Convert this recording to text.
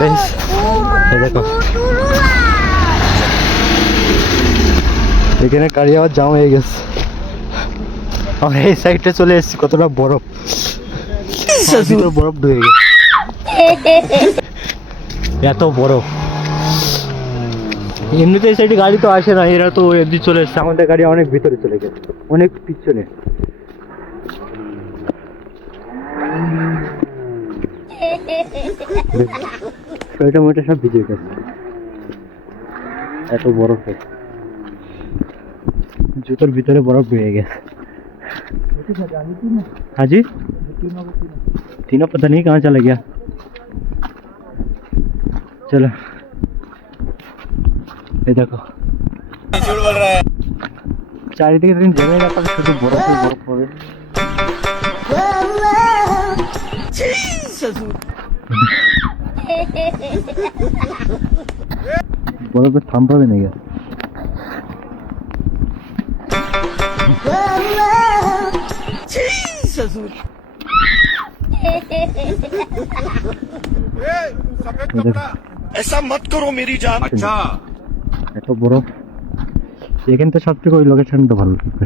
Guys এই দেখো এখানে গাড়ি আবার জাম হয়ে গেছে। আমরা এই সাইডে চলে এসেছি, কতটা বরফ, ভিতরে বরফ ঢুকে গেছে, এত বরফ। এমনিতে এই সাইডে গাড়ি তো আসে না, এরা তো এমনি চলে এসছে। আমাদের গাড়ি অনেক ভিতরে চলে গেছে, অনেক পিছনে। শরীরটা মোটা সব ভিজে গেছে, এত বরফ হয়েছে, জুতোর ভিতরে বরফ ঢুকে গেছে। हाँ जी, तीनों पता नहीं कहाँ चला गया। चलो ये देखो চারিদিকে দিন জমে রাখা, শুধু বরফে বরফ হবে। বরফে থামপাবে না গেছে। ऐसा मत करो मेरी जान। अच्छा এত বরফ, এখান থেকে সব থেকে ওই লোকেশনটা ভালো লাগবে।